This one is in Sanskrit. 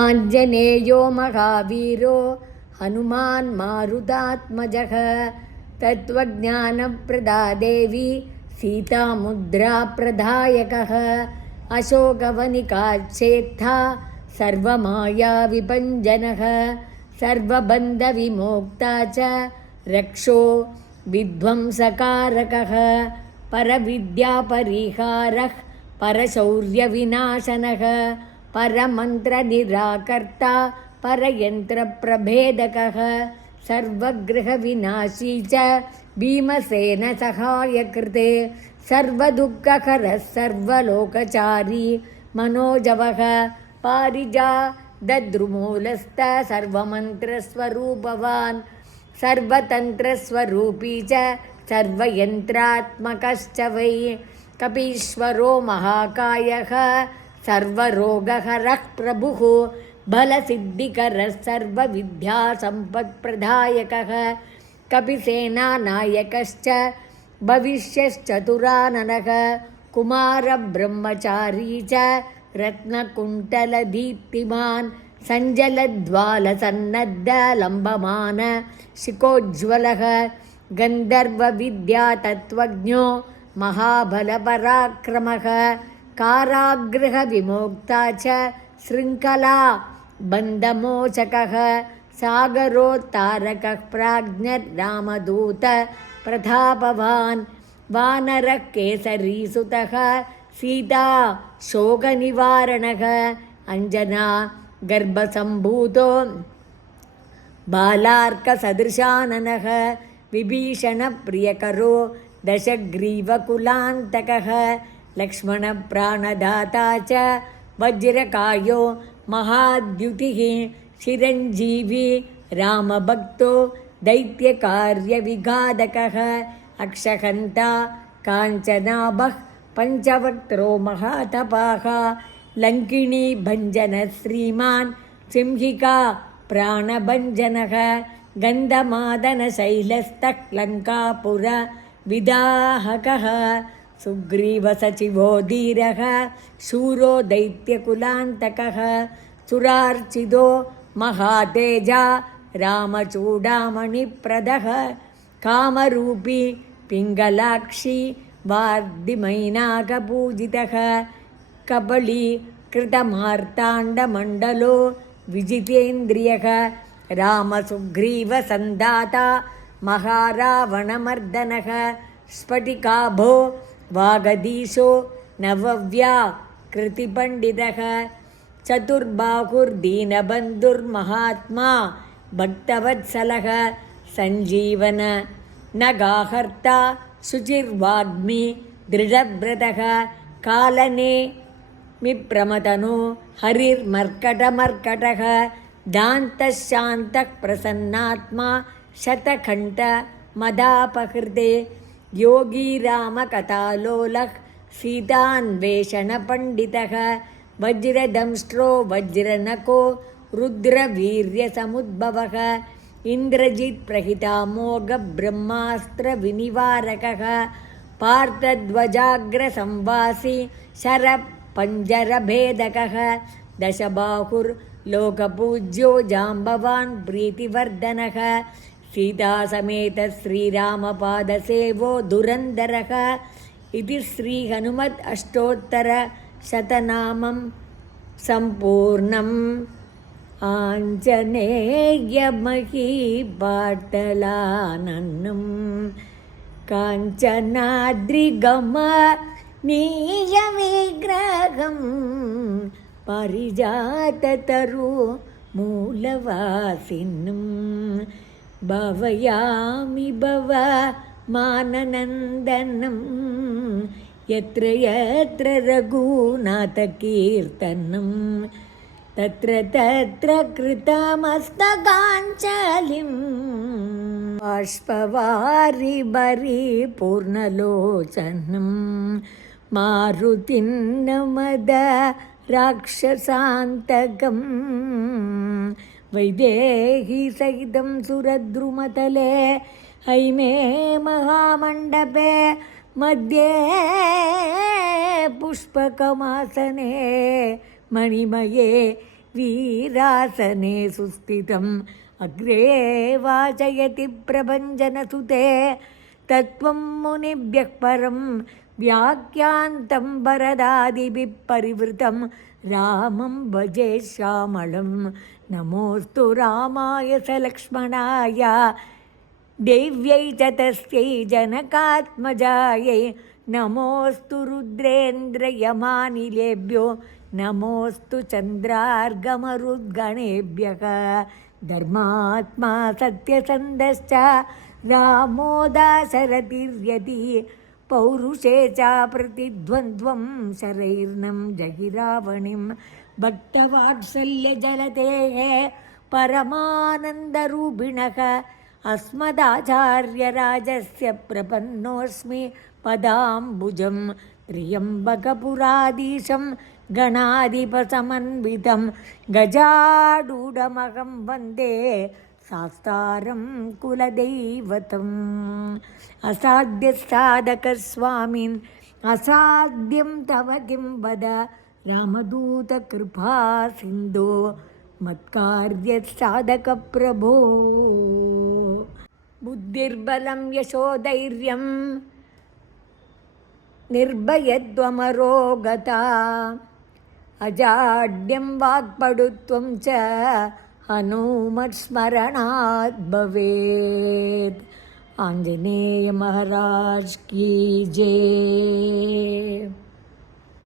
आञ्जनेयो महावीरो हनुमान् मारुतात्मजः तत्त्वज्ञानप्रदा देवी सीतामुद्राप्रदायकः अशोकवनिकाच्छेत्था सर्वमायाविभञ्जनः सर्वबन्धविमोक्ता च रक्षो विध्वंसकारकः परविद्यापरिहारः परशौर्यविनाशनः परमन्त्रनिराकर्ता परयन्त्रप्रभेदकः सर्वगृहविनाशी च भीमसेनसहायकृते सर्वदुःखहरः सर्वलोकचारी मनोजवः पारिजातद्रुमूलस्थ सर्वमन्त्रस्वरूपवान् सर्वतन्त्रस्वरूपी च सर्वयन्त्रात्मकश्च वै कपीश्वरो महाकायः सर्वरोगहरः प्रभुः बलसिद्धिकरः सर्वविद्यासम्पत्प्रदायकः कपिसेनानायकश्च भविष्यश्चतुराननः कुमारब्रह्मचारी च रत्नकुण्टलदीप्तिमान् सञ्जलद्वालसन्नद्धलम्बमान शिखोज्ज्वलः गन्धर्वविद्यातत्त्वज्ञो महाबलपराक्रमः कारागृहविमोक्ता च शृङ्खला बन्धमोचकः सागरोत्तारकः प्राज्ञरामदूत प्रतापवान् वानरः केसरीसुतः सीता शोकनिवारणः अञ्जना गर्भसम्भूतो बालार्कसदृशाननः विभीषणप्रियकरो दशग्रीवकुलान्तकः लक्ष्मणप्राणदाता च वज्रकायो महाद्युतिः चिरञ्जीवी रामभक्तो दैत्यकार्यविघातकः अक्षहन्ता काञ्चनाभः पञ्चवक्त्रो महातपाः लङ्किणी भञ्जनः श्रीमान् सिंहिका प्राणभञ्जनः गन्धमादनशैलस्तः लङ्कापुर विदाहकः सुग्रीवसचिवो धीरः शूरो दैत्यकुलान्तकः सुरार्चितो महातेजा रामचूडामणिप्रदः कामरूपी पिङ्गलाक्षी वार्धिमैनाकपूजितः कबलीकृतमार्ताण्डमण्डलो विजितेन्द्रियः रामसुग्रीवसन्धाता महारावणमर्दनः स्फटिकाभो वागधीशो नवव्याकृतिपण्डितः चतुर्बाहुर्दीनबन्धुर्महात्मा भक्तवत्सलः सञ्जीवन नगाहर्ता शुचिर्वाग्मी दृढव्रतः कालने मिप्रमतनो हरिर्मर्कटमर्कटः दान्तः शान्तः प्रसन्नात्मा शतकण्ठमदापहृते योगी रामकथालोलः सीतान्वेषणपण्डितः वज्रदंष्ट्रो वज्रनको रुद्रवीर्यसमुद्भवः इन्द्रजित्प्रहितामोघब्रह्मास्त्रविनिवारकः पार्थध्वजाग्रसंवासी शरपञ्जरभेदकः दशबाहुर्लोकपूज्यो जाम्बवान् प्रीतिवर्धनः सीतासमेत श्रीरामपादसेवो धुरन्धरः इति श्रीहनुमत् अष्टोत्तरशतनामं सम्पूर्णम् आञ्जनेयमहीपाटलाननं काञ्चनाद्रिगमनीयविग्रहं पारिजाततरु मूलवासिनं भावयामि भवमाननन्दनं यत्र यत्र रघुनाथकीर्तनं तत्र तत्र कृतमस्तकाञ्जलिं बाष्पवारि परिपूर्णलोचनं मारुतिं नमद राक्षसान्तकं वैदेही सहितं सुरद्रुमतले हैमे महामण्डपे मध्ये पुष्पकमासने मणिमये वीरासने सुस्थितम् अग्रे वाचयति प्रभञ्जनसुते तत्त्वं मुनिभ्यः परं व्याख्यान्तं वरदादिभिः परिवृतं रामं भजे श्यामलं नमोऽस्तु रामाय स लक्ष्मणाय देव्यै च तस्यै जनकात्मजायै नमोऽस्तु रुद्रेन्द्रयमानिलेभ्यो नमोऽस्तु चन्द्रार्गमरुद्गणेभ्यः धर्मात्मा सत्यसन्धश्च रामो दाशरथिर्यति पौरुषे च प्रतिद्वन्द्वं शरैर्नं जहिरावणिं भक्तवात्सल्यजलतेः परमानन्दरूपिणः अस्मदाचार्यराजस्य प्रपन्नोऽस्मि पदाम्बुजं त्र्यम्बकपुराधीशं गणाधिपसमन्वितं गजारूढमहं वन्दे शास्तारं कुलदैवतम् असाध्यसाधकस्वामिन् असाध्यं तव किं वद रामदूतकृपा सिन्धो मत्कार्यसाधकप्रभो बुद्धिर्बलं यशोधैर्यं निर्भयत्वमरोगता अजाड्यं वाक्पटुत्वं च हनुमत्स्मरणात् भवेत् आंजनेय महाराज की जय।